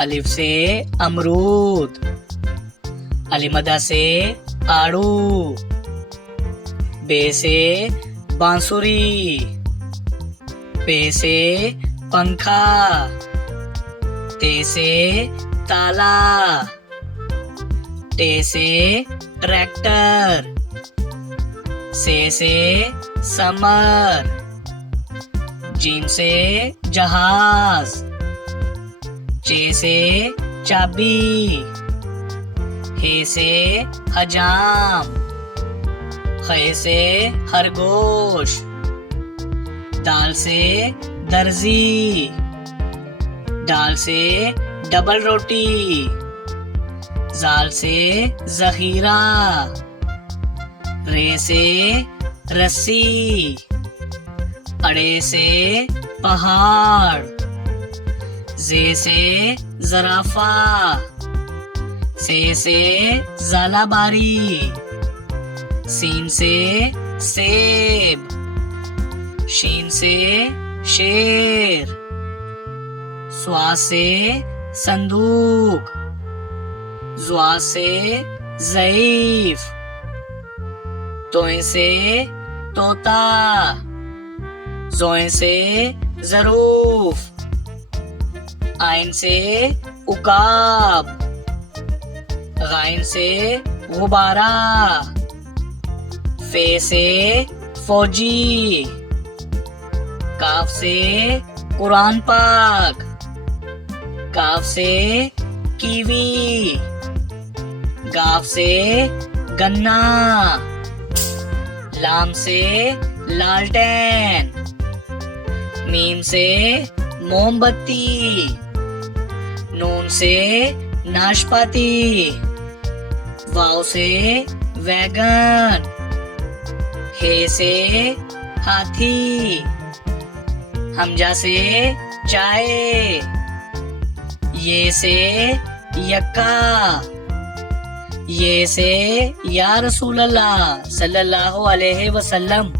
अलिफ से अमरूद, अलिमदा से आड़ू, बे से बांसुरी, पे से पंखा, ते से ताला, टे से ट्रैक्टर, से समर, जीम से जहाज, चे से चाबी, हे से हजाम, खे से खरगोश, दाल से दर्जी, दाल से डबल रोटी, जाल से जहीरा, रे से रस्सी, अड़े से पहाड़, जे से जराफा, से जालाबारी, सीन से सेब, शीन से शेर, स्वा से संदूक, ज़्वा से ज़ईफ, तोए से तोता, ज़ोए से ज़रूफ, आइन से उकाब, गाइन से गुब्बारा, फे से फौजी, काफ से कुरान पाक, काफ से कीवी, गाफ से गन्ना, लाम से लालटेन, मीम से मोमबत्ती, नून से नाशपाती, वाव से वैगन, हे से हाथी, हमजा से चाय, ये से यक्का, ये से या रसूल अल्लाह सल्लल्लाहु अलैहि वसल्लम।